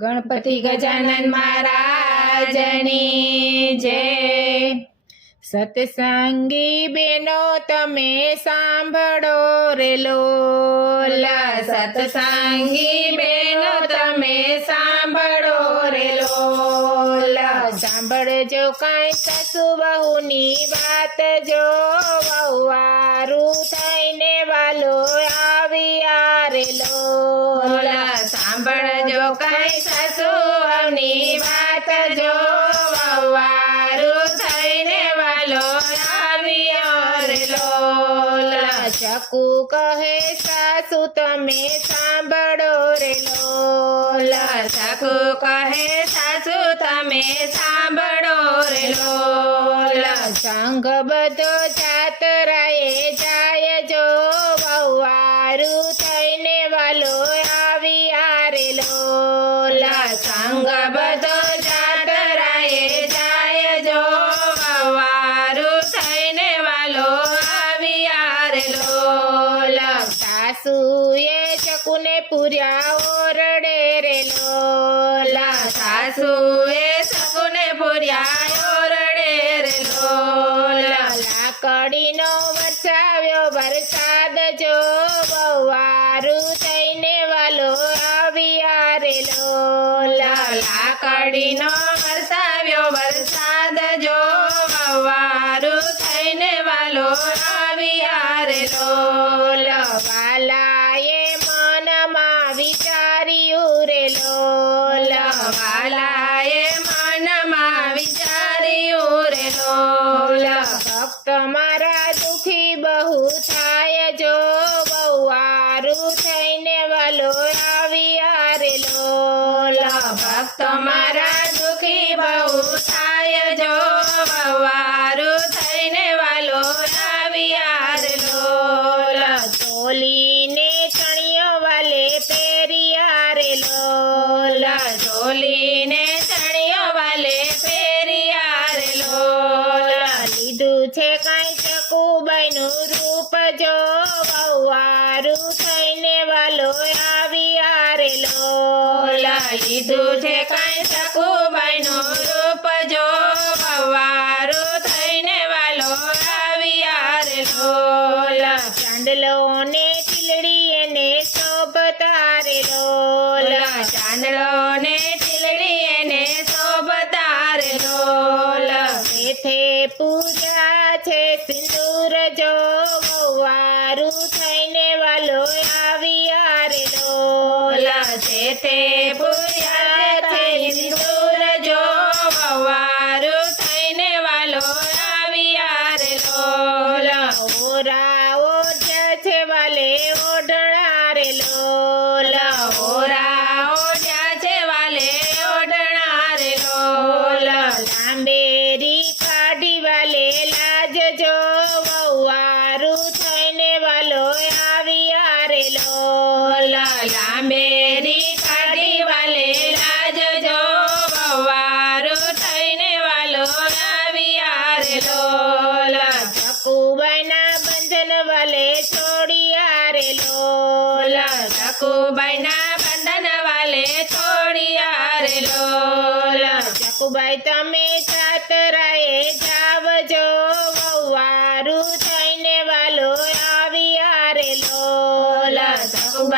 ગણપતિ ગજાનન મહારાજની જય સત્સંગી બેનો, તમે સાંભળો રે લોલ. સત્સંગી બેનો, તમે સાંભળો રે લોલ. સાંભળજો કાંઈ સાસુ બહુની વાત, જો વહુવારું થઈને વાલો ચકુ કહે સાસુ, તમે સાંભળો રે લોલ. ચકુ કહે સાસુ, તમે સાંભળો રે લોલ. સંઘ બધો જાતરાએ જાય પૂર્યા ઓરડે રે લોલ સાસુએ સગુને પૂર્યા ઓરડે રે લોલ લાકડીનો વરસાવ્યો વરસાદ જો બવારું થઈને વાલો આવ્યા રે લોલ લાકડીનો વરસાવ્યો વરસાદ જો બવારું વાલાએ મનમાં વિચાર્યું રે લોલ ભક્ત મારા દુખી બહુ થાય જો બહુવારું થઈને વાલો આવ્યા રે લોલ ભક્ત મારા દુખી બહુ થાય જો બહુવારું થઈને વાલો આવી આરેલો લીધું છે કાંઈ ચકુબાઈનું રૂપ જો વારું થઈને વાલો આવી આરેલો ચાંદલો ને ટીલડી એને શોભતા તારેલો ચાંદલો ને ટીલડી એને શોભતા તારેલો પૂજા છે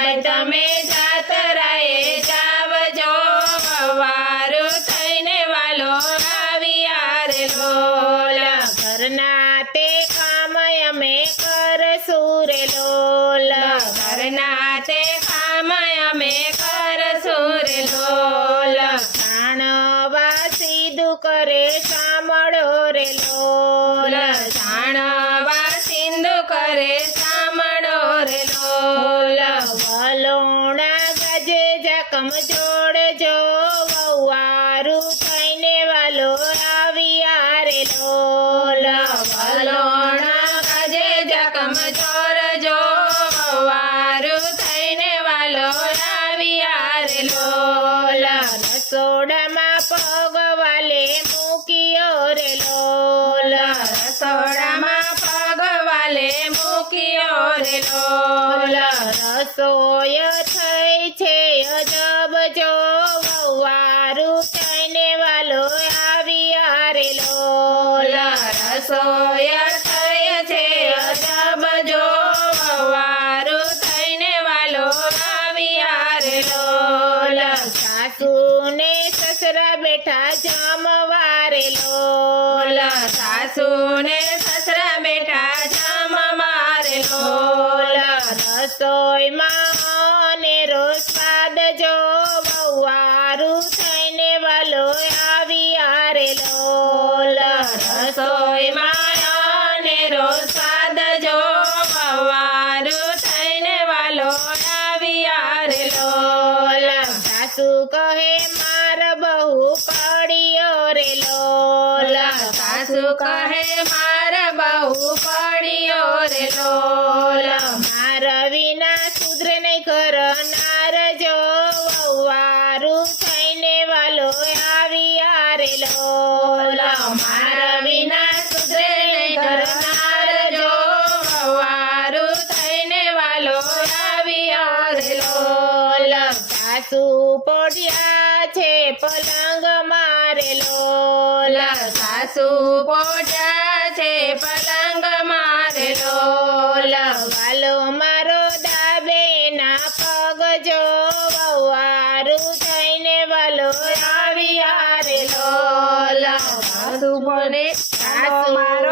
તમે જાતરાએ જાવજો વારું થઈને વાલો આવ્યા રે લોલ. ઘરના તે કામ અમે કરશું રે લોલ. ઘરના તે કામ અમે કરશું રે લોલ. જાણવા સીધું કરે સાંભળો રે લોલ. જાણવા સિંધુ કરે જોરજો વારું થઈને વાલો રાવિયાર લોલ. રસોડામાં પગ વાલે મૂકિયો રે લોલ. રસોડામાં પગ વાલે મૂકિયો રે થઈ છે અજબ જો, વારું આવી રે લોલ. રસોય બેઠા જમવારે લોલ સાસુ ને સસરા બેઠા જમ મારેલો. લોલ રસોઈમાં અનેરો સ્વાદ જો વવારું થઈને વાલો આવી આરે લોલ રસોઈમાં અનેરો સ્વાદ જો વવારું થઈને વાલો આવી આરે લોલ સાસુ કહે સાસુ કહે મારા બહુ પડ્યો રે લોલ મારા વિના સુધર નહીં કરનાર જો વારું થઈને વાલો આવી આરે લોલ મારા વિના સુધરે નહીં કરનાર જો વારું થઈને વાલો આવી રે લોલ સાસુ પોઢિયા છે પલંગ મારે લોલ સાસુ પોટા છે પતંગ મારે લોલ મારો દાબે ના પગ જો વવારું થઈને વાલો આવી હારેલો. સાસુ મારો